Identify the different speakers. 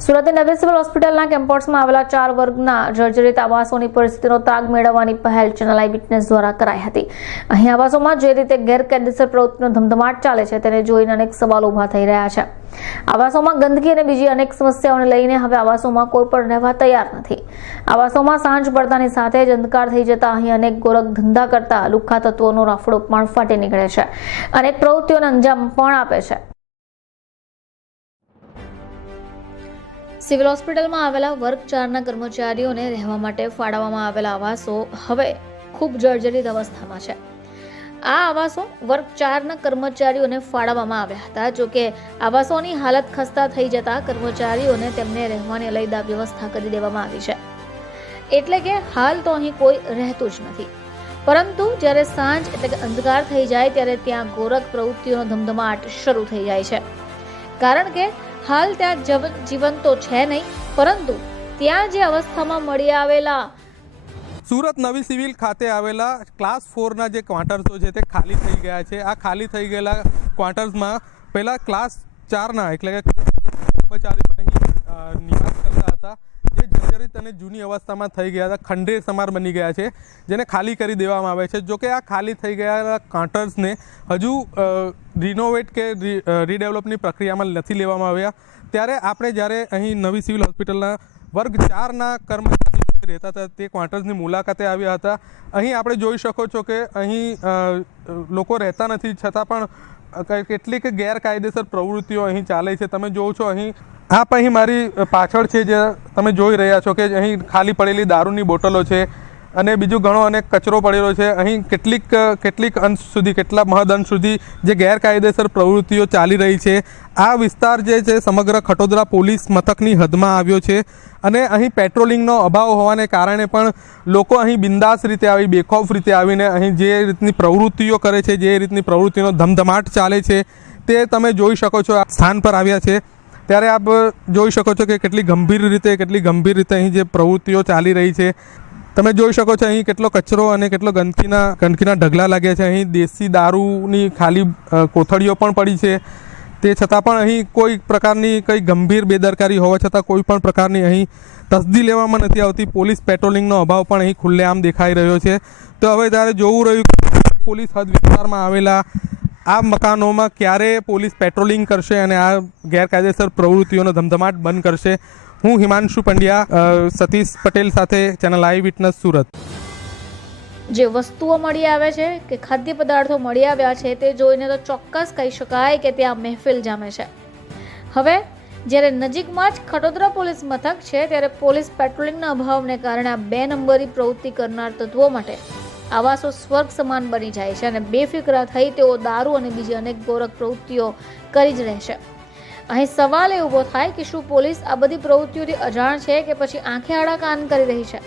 Speaker 1: સુરતની નવી સિવિલ હોસ્પિટલના કેમ્પસમાં આવેલા ચાર વર્ગના જર્જરિત આવાસોની પરિસ્થિતિનો તાગ મેળવવાની પહેલ ચેનલ આઈ વિટનેસ દ્વારા કરાઈ હતી. અહીં આવાસોમાં જે રીતે ગેરકાયદેસર પ્રવૃત્તિનો ધમધમાટ ચાલે છે તેને જોઈને અનેક સવાલો ઊભા થઈ રહ્યા છે. આવાસોમાં ગંદકી અને બીજી અનેક સમસ્યાઓને લઈને હવે આવાસોમાં કોઈ પણ રહેવા તૈયાર નથી. આવાસોમાં સાંજ પડતાની સાથે જ અંધકાર થઈ જતા અહીં અનેક ગોરખ ધંધા કરતા લુખ્ખા તત્વોનો રાફડો પણ ફાટી નીકળે છે. અનેક પ્રવૃત્તિઓને અંજામ પણ આપે છે. સિવિલ હોસ્પિટલમાં આવેલા વર્ગ ચારના કર્મચારીઓને રહેવા માટે ફાળવવામાં આવેલા આવાસો હવે ખૂબ જર્જરિત અવસ્થામાં છે. આ આવાસો વર્ગ ચારના કર્મચારીઓને ફાળવવામાં આવ્યા હતા. જો કે આવાસોની હાલત ખસ્તા થઈ જતા કર્મચારીઓને તેમને રહેવાની અલયદા વ્યવસ્થા કરી દેવામાં આવી છે. એટલે કે હાલ તો અહીં કોઈ રહેતું જ નથી. પરંતુ જ્યારે સાંજ એટલે કે અંધકાર થઈ જાય ત્યારે ત્યાં ગોરખ પ્રવૃત્તિઓનો ધમધમાટ શરૂ થઈ જાય છે. કારણ કે હાલ ત્યાં જીવન તો છે નહીં, પરંતુ ત્યાં જે અવસ્થામાં મળી આવેલા
Speaker 2: સુરત નવી સિવિલ ખાતે આવેલા ક્લાસ ફોરના જે ક્વાર્ટર્સો છે તે ખાલી થઈ ગયા છે. આ ખાલી થઈ ગયેલા ક્વાર્ટર્સમાં પહેલાં ક્લાસ ચારના એટલે કે કર્મચારીઓ અહીં અ, નિવાસ કરતા હતા જે જર્જરિત અને જૂની અવસ્થામાં થઈ ગયા હતા. ખંડેર સમાર બની ગયા છે, જેને ખાલી કરી દેવામાં આવે છે. જો કે આ ખાલી થઈ ગયેલા ક્વાર્ટર્સને હજુ રિનોવેટ કે રીડેવલપની પ્રક્રિયામાં નથી લેવામાં આવ્યા. ત્યારે આપણે જ્યારે અહીં નવી સિવિલ હોસ્પિટલના વર્ગ ચારના કર્મચારી રહેતા હતા, તે ક્વાર્ટર્સની મુલાકાતે આવ્યા હતા. અહીં આપણે જોઈ શકો છો કે અહીં લોકો રહેતા નથી. છતાં પણ કેટલીક ગેરકાયદેસર પ્રવૃત્તિઓ અહીં ચાલે છે. તમે જોવો છો અહીં, આપ અહીં મારી પાછળ છે જે તમે જોઈ રહ્યા છો કે અહીં ખાલી પડેલી દારૂની બોટલો છે અને બીજું ઘણો અને કચરો પડેલો છે. અહીં કેટલીક કેટલીક અંશ સુધી, કેટલા મહદ અંશ સુધી જે ગેરકાયદેસર પ્રવૃત્તિઓ ચાલી રહી છે, આ વિસ્તાર જે છે સમગ્ર ખટોદરા પોલીસ મથકની હદમાં આવ્યો છે. અને અહીં પેટ્રોલિંગનો અભાવ હોવાને કારણે પણ લોકો અહીં બિંદાસ રીતે આવી, બેખોફ રીતે આવીને અહીં જે રીતની પ્રવૃત્તિઓ કરે છે, જે રીતની પ્રવૃત્તિનો ધમધમાટ ચાલે છે, તે તમે જોઈ શકો છો. આ સ્થાન પર આવ્યા છે. ત્યારે આપ જોઈ શકો છો કે કેટલી ગંભીર રીતે, કેટલી ગંભીર રીતે અહીં જે પ્રવૃત્તિઓ ચાલી રહી છે. તમે જોઈ શકો છો અહીં કેટલો કચરો અને કેટલો ગંદકીના ગંદકીના ઢગલા લાગ્યા છે. અહીં દેશી દારૂની ખાલી કોથળીઓ પણ પડી છે. તે છતાં પણ અહીં કોઈ પ્રકારની કંઈ ગંભીર બેદરકારી હોવા છતાં કોઈ પણ પ્રકારની અહીં તસદી લેવામાં નથી આવતી. પોલીસ પેટ્રોલિંગનો અભાવ પણ અહીં ખુલ્લેઆમ દેખાઈ રહ્યો છે. તો હવે ત્યારે જોવું રહ્યું કે પોલીસ હદ વિસ્તારમાં આવેલા આ મકાનોમાં ક્યારે પોલીસ પેટ્રોલિંગ કરશે અને આ ગેરકાયદેસર પ્રવૃત્તિઓનો ધમધમાટ બંધ કરશે. હું હિમાંશુ પંડ્યા સતીશ પટેલ સાથે ચેનલ આઈ વિટનેસ સુરત.
Speaker 1: જે વસ્તુઓ મળી આવે છે કે ખાદ્ય પદાર્થો મળી આવ્યા છે તે જોઈને તો ચોક્કસ કહી શકાય કે ત્યાં મહેફિલ જામે છે. હવે, જ્યારે નજીકમાં જ ખટોદરા પોલીસ મથક છે, ત્યારે પોલીસ પેટ્રોલિંગના અભાવને કારણે આ બે નંબરી પ્રવૃત્તિ કરનાર તત્વો માટે આવાસો સ્વર્ગ સમાન બની જાય છે અને બેફિકરા થઈ તેઓ દારૂ અને બીજી અનેક ગોરખ પ્રવૃત્તિઓ કરી જ રહેશે અહીં સવાલ એ ઊભો થાય કે શું પોલીસ આ બધી પ્રવૃત્તિઓથી અજાણ છે કે પછી આંખે આડા કાન કરી રહી છે?